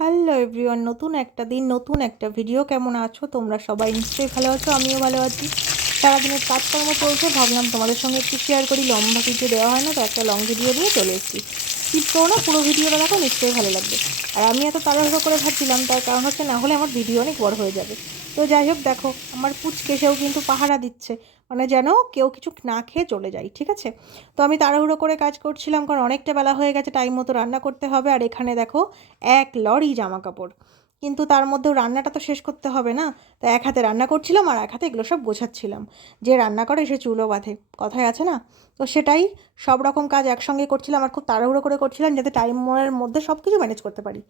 Hello everyone, নতুন একটা দিন নতুন একটা ভিডিও। কেমন আছো তোমরা? সবাই নিশ্চয়ই ভালো আছো, আমিও ভালো আছি। সারাদিনের কাজকর্ম চলছে, ভাবলাম তোমাদের সঙ্গে একটু শেয়ার করি। লম্বা ভিডিও দেওয়া হয় না তো, একটা লং ভিডিও নিয়ে চলে এসেছি। স্কিপ করো না, পুরো ভিডিওটা দেখো, নিশ্চয়ই ভালো লাগবে। আর আমি এত তাড়াহুড়ো করে ভাবছিলাম, তার কারণ হচ্ছে না হলে আমার ভিডিও অনেক বড় হয়ে যাবে। তো যাই হোক, দেখো আমার পুচকে সেও কিন্তু পাহারা দিচ্ছে, মানে যেন কেউ কিছু না খেয়ে চলে যায়, ঠিক আছে? তো আমি তাড়াহুড়ো করে কাজ করছিলাম, কারণ অনেকটা বেলা হয়ে গেছে, টাইম মতো রান্না করতে হবে। আর এখানে দেখো এক লরি জামা কাপড়, কিন্তু তার মধ্যেও রান্নাটা তো শেষ করতে হবে না। তো এক হাতে রান্না করছিলাম আর এক হাতে এগুলো সব গোছাচ্ছিলাম। যে রান্না করে সে চুলো বাঁধে, কথায় আছে না? তো সেটাই, সব রকম কাজ একসঙ্গে করছিলাম আর খুব তাড়াহুড়ো করে করছিলাম, যাতে টাইমের মধ্যে সব কিছু ম্যানেজ করতে পারি।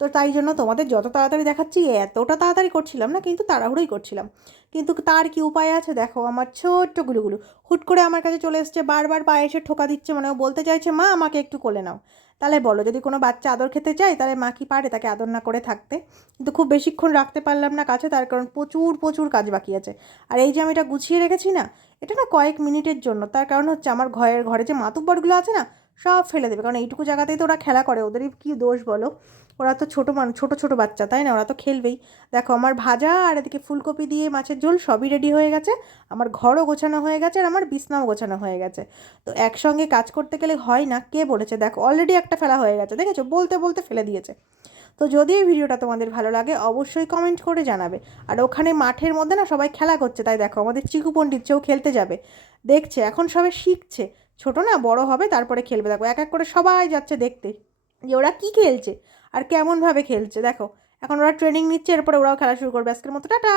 তো তাই জন্য তোমাদের যত তাড়াতাড়ি দেখাচ্ছি, এতটা তাড়াতাড়ি করছিলাম না, কিন্তু তাড়াহুড়োই করছিলাম। কিন্তু তার কি উপায় আছে? দেখো আমার ছোট্ট গুলুগুলু হুট করে আমার কাছে চলে এসছে, বারবার পায়ে এসে ঠোকা দিচ্ছে, মানে ও বলতে চাইছে মা আমাকে একটু কোলে নাও। তাহলে বলো, যদি কোনো বাচ্চা আদর খেতে চায় তাহলে মা কি পারে তাকে আদর না করে থাকতে? কিন্তু খুব বেশিক্ষণ রাখতে পারলাম না কাছে, তার কারণ প্রচুর প্রচুর কাজ বাকি আছে। আর এই যে আমি এটা গুছিয়ে রেখেছি না, এটা না কয়েক মিনিটের জন্য। তার কারণ হচ্ছে আমার ঘরে যে মাতুব্বরগুলো আছে না, সব ফেলে দেবে, কারণ এইটুকু জায়গাতেই তো ওরা খেলা করে, ওদেরই কি দোষ বলো? ওরা তো ছোটো ছোটো ছোটো বাচ্চা, তাই না? ওরা তো খেলবেই। দেখো আমার ভাজা আর এদিকে ফুলকপি দিয়ে মাছের ঝোল সবই রেডি হয়ে গেছে। আমার ঘরও গোছানো হয়ে গেছে আর আমার বিছনাও গোছানো হয়ে গেছে। তো একসঙ্গে কাজ করতে গেলে হয় না, কে বলেছে? দেখো অলরেডি একটা ফেলা হয়ে গেছে, দেখেছো? বলতে বলতে ফেলে দিয়েছে। তো যদি এই ভিডিওটা তোমাদের ভালো লাগে অবশ্যই কমেন্ট করে জানাবে। আর ওখানে মাঠের মধ্যে না সবাই খেলা করছে, তাই দেখো আমাদের চিকু পণ্ডিত সেও খেলতে যাবে। দেখছে, এখন সবে শিখছে, ছোট না, বড় হবে তারপরে খেলবে। দেখো এক এক করে সবাই যাচ্ছে দেখতে যে ওরা কী খেলছে আর কেমনভাবে খেলছে। দেখো এখন ওরা ট্রেনিং নিচ্ছে, এরপরে ওরাও খেলা শুরু করবে আজকের মতো। টাটা।